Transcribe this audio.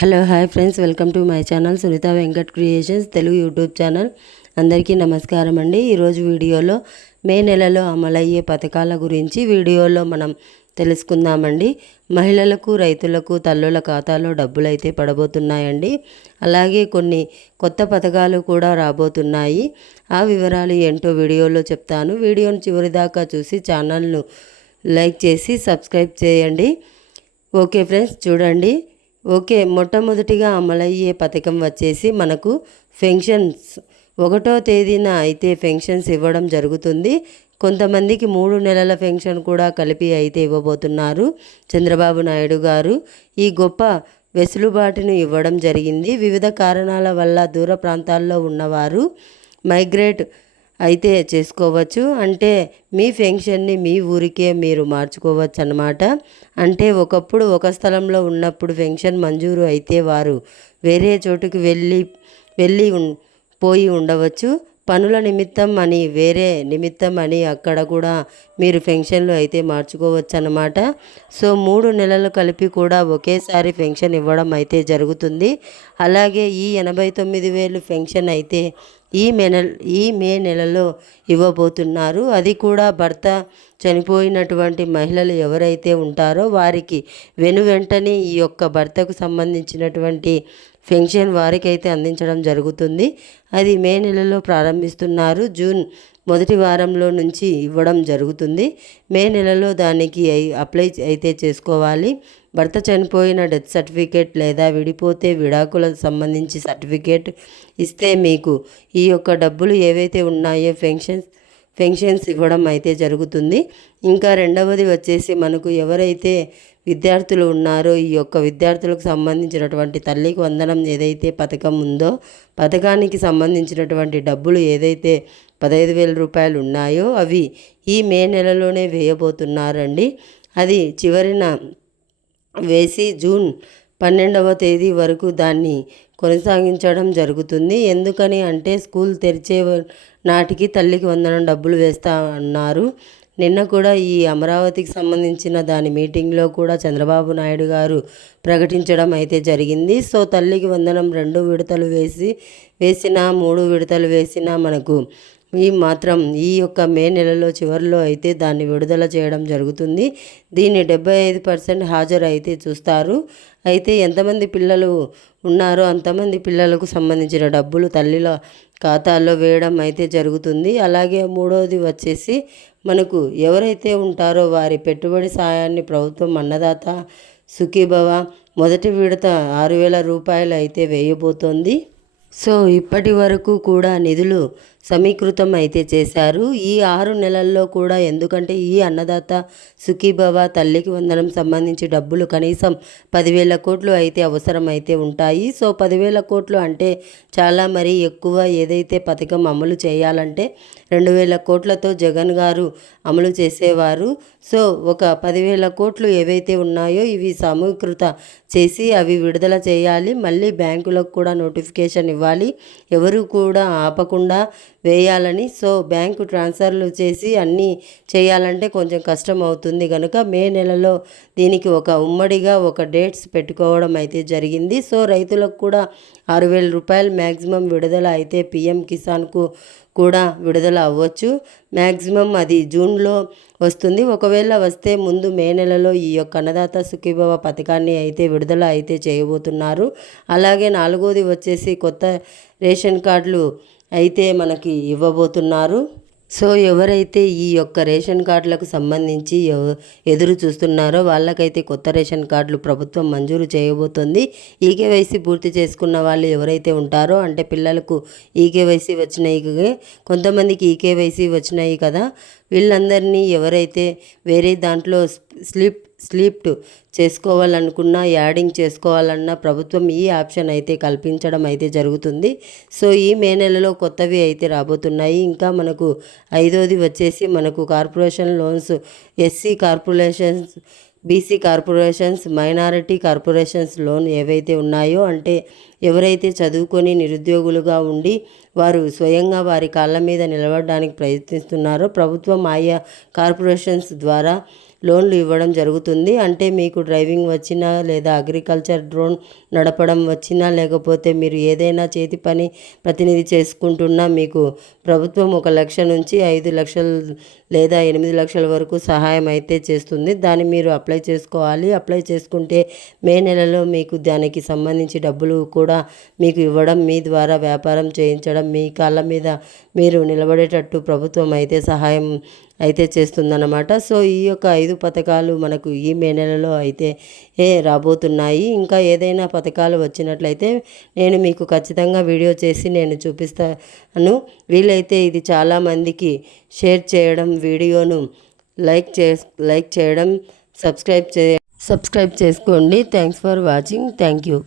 Hello hi friends, welcome to my channel Sunitha Venkat Creations Telugu YouTube channel. అందరికీ నమస్కారం అండి. ఈరోజు వీడియోలో మే నెలలో అమలయ్యే పథకాల గురించి వీడియోలో మనం తెలుసుకుందామండి. మహిళలకు, రైతులకు తల్లుల ఖాతాలో డబ్బులు అయితే పడబోతున్నాయండి. అలాగే కొన్ని కొత్త పథకాలు కూడా రాబోతున్నాయి. ఆ వివరాలు ఏంటో వీడియోలో చెప్తాను. వీడియోను చివరి దాకా చూసి ఛానల్ను లైక్ చేసి సబ్స్క్రైబ్ చేయండి. ఓకే ఫ్రెండ్స్, చూడండి. ఓకే, మొట్టమొదటిగా అమలయ్యే పథకం వచ్చేసి మనకు పెన్షన్స్ 1వ తేదీన అయితే పెన్షన్స్ ఇవ్వడం జరుగుతుంది. కొంతమందికి 3 నెలల పెన్షన్ కూడా కలిపి అయితే ఇవ్వబోతున్నారు చంద్రబాబు నాయుడు గారు. ఈ గొప్ప వెసులుబాటును ఇవ్వడం జరిగింది. వివిధ కారణాల వల్ల దూర ప్రాంతాల్లో ఉన్నవారు మైగ్రేట్ అయితే చేసుకోవచ్చు. అంటే మీ పెన్షన్ని మీ ఊరికే మీరు మార్చుకోవచ్చు అన్నమాట. అంటే ఒకప్పుడు ఒక స్థలంలో ఉన్నప్పుడు పెన్షన్ మంజూరు అయితే వారు వేరే చోటుకి వెళ్ళి పోయి ఉండవచ్చు. పనుల నిమిత్తం అని, వేరే నిమిత్తం అని అక్కడ కూడా మీరు పెన్షన్లు అయితే మార్చుకోవచ్చు అన్నమాట. సో 3 నెలలు కలిపి కూడా ఒకేసారి పెన్షన్ ఇవ్వడం అయితే జరుగుతుంది. అలాగే ఈ 89,000 పెన్షన్ అయితే ఈ మే నెలలో ఇవ్వబోతున్నారు. అది కూడా భర్త చనిపోయినటువంటి మహిళలు ఎవరైతే ఉంటారో వారికి వెంటనే ఈ యొక్క భర్తకు సంబంధించినటువంటి పెన్షన్ వారికైతే అందించడం జరుగుతుంది. అది మే నెలలో ప్రారంభిస్తున్నారు. జూన్ మొదటి వారంలో నుంచి ఇవ్వడం జరుగుతుంది. మే నెలలో దానికి అప్లై అయితే చేసుకోవాలి. భర్త చనిపోయిన డెత్ సర్టిఫికేట్ లేదా విడిపోతే విడాకులకు సంబంధించి సర్టిఫికేట్ ఇస్తే మీకు ఈ యొక్క డబ్బులు ఏవైతే ఉన్నాయో పెన్షన్స్ ఇవ్వడం అయితే జరుగుతుంది. ఇంకా రెండవది వచ్చేసి మనకు ఎవరైతే విద్యార్థులు ఉన్నారో ఈ యొక్క విద్యార్థులకు సంబంధించినటువంటి తల్లికి వందనం ఏదైతే పథకం ఉందో పథకానికి సంబంధించినటువంటి డబ్బులు ఏదైతే 15,000 రూపాయలు ఉన్నాయో అవి ఈ మే నెలలోనే వేయబోతున్నారండి. అది చివరిన వేసి జూన్ 12వ తేదీ వరకు దాన్ని కొనసాగించడం జరుగుతుంది. ఎందుకని అంటే స్కూల్ తెరిచే నాటికి తల్లికి వందనం డబ్బులు వేస్తా అన్నారు. నిన్న కూడా ఈ అమరావతికి సంబంధించిన దాని మీటింగ్లో కూడా చంద్రబాబు నాయుడు గారు ప్రకటించడం అయితే జరిగింది. సో తల్లికి వందనం 2 విడతలు వేసినా 3 విడతలు వేసినా మనకు ఈ యొక్క మే నెలలో చివరిలో అయితే దాన్ని విడుదల చేయడం జరుగుతుంది. దీన్ని 75% హాజరు అయితే చూస్తారు. అయితే ఎంతమంది పిల్లలు ఉన్నారో అంతమంది పిల్లలకు సంబంధించిన డబ్బులు తల్లిల ఖాతాల్లో వేయడం అయితే జరుగుతుంది. అలాగే మూడవది వచ్చేసి మనకు ఎవరైతే ఉంటారో వారి పెట్టుబడి సాయాన్ని ప్రభుత్వం అన్నదాత సుఖీభవ మొదటి విడత 6,000 రూపాయలు అయితే వేయబోతోంది. సో ఇప్పటి వరకు కూడా నిధులు సమీకృతం అయితే చేశారు ఈ 6 నెలల్లో కూడా. ఎందుకంటే ఈ అన్నదాత సుఖీభవ తల్లికి వందనం సంబంధించి డబ్బులు కనీసం 10,000 కోట్లు అయితే అవసరం అయితే ఉంటాయి. సో 10,000 కోట్లు అంటే చాలా మరీ ఎక్కువ. ఏదైతే పథకం అమలు చేయాలంటే 2,000 కోట్లతో జగన్ గారు అమలు చేసేవారు. సో ఒక 10,000 కోట్లు ఏవైతే ఉన్నాయో ఇవి సమీకృత చేసి అవి విడుదల చేయాలి. మళ్ళీ బ్యాంకులకు కూడా నోటిఫికేషన్ ఇవ్వాలి, ఎవరు కూడా ఆపకుండా వేయాలని. సో బ్యాంకు ట్రాన్స్ఫర్లు చేసి అన్నీ చేయాలంటే కొంచెం కష్టం అవుతుంది కనుక మే నెలలో దీనికి ఒక ఉమ్మడిగా ఒక డేట్స్ పెట్టుకోవడం అయితే జరిగింది. సో రైతులకు కూడా 6,000 రూపాయలు మ్యాక్సిమం విడుదల అయితే పిఎం కిసాన్కు కూడా విడుదల అవ్వచ్చు. మ్యాక్సిమం అది జూన్లో వస్తుంది. ఒకవేళ వస్తే ముందు మే నెలలో ఈ యొక్క అన్నదాత సుఖీభవ పథకాన్ని అయితే విడుదల అయితే చేయబోతున్నారు. అలాగే 4వది వచ్చేసి కొత్త రేషన్ కార్డులు అయితే మనకి ఇవ్వబోతున్నారు. సో ఎవరైతే ఈ యొక్క రేషన్ కార్డులకు సంబంధించి ఎదురు చూస్తున్నారో వాళ్ళకైతే కొత్త రేషన్ కార్డులు ప్రభుత్వం మంజూరు చేయబోతుంది. ఈకేవైసీ పూర్తి చేసుకున్న వాళ్ళు ఎవరైతే ఉంటారో, అంటే పిల్లలకు ఈకేవైసీ వచ్చినాయి, కొంతమందికి ఈకేవైసీ వచ్చినాయి కదా, వీళ్ళందరినీ ఎవరైతే వేరే దాంట్లో స్లిప్ట్ చేసుకోవాలనుకున్నా, యాడింగ్ చేసుకోవాలన్నా ప్రభుత్వం ఈ ఆప్షన్ అయితే కల్పించడం అయితే జరుగుతుంది. సో ఈ మే నెలలో కొత్తవి అయితే రాబోతున్నాయి. ఇంకా మనకు 5వది వచ్చేసి మనకు corporation loans, SC corporations, BC corporations, minority corporations loan ఏవైతే ఉన్నాయో, అంటే ఎవరైతే చదువుకొని నిరుద్యోగులుగా ఉండి వారు స్వయంగా వారి కాళ్ళ మీద నిలబడడానికి ప్రయత్నిస్తున్నారో ప్రభుత్వం ఆయా కార్పొరేషన్స్ ద్వారా లోన్లు ఇవ్వడం జరుగుతుంది. అంటే మీకు డ్రైవింగ్ వచ్చినా లేదా అగ్రికల్చర్ డ్రోన్ నడపడం వచ్చినా లేకపోతే మీరు ఏదైనా చేతి పని ప్రతినిధి చేసుకుంటున్నా మీకు ప్రభుత్వం 1 లక్ష నుంచి 5 లక్షలు లేదా 8 లక్షల వరకు సహాయం అయితే చేస్తుంది. దాన్ని మీరు అప్లై చేసుకోవాలి. అప్లై చేసుకుంటే మే నెలలో మీకు దానికి సంబంధించి డబ్బులు కూడా మీకు ఇవ్వడం, మీ ద్వారా వ్యాపారం చేయించడం, మీ కాళ్ళ మీద మీరు నిలబడేటట్టు ప్రభుత్వం అయితే సహాయం అయితే చేస్తుందన్నమాట. సో ఈ యొక్క 5 పథకాలు మనకు ఈ మే నెలలో అయితే రాబోతున్నాయి. ఇంకా ఏదైనా పథకాలు వచ్చినట్లయితే నేను మీకు ఖచ్చితంగా వీడియో చేసి నేను చూపిస్తాను. వీలైతే ఇది చాలామందికి షేర్ చేయడం, వీడియోను లైక్ చేయడం, సబ్స్క్రైబ్ చేసుకోండి. Thanks for watching. Thank you.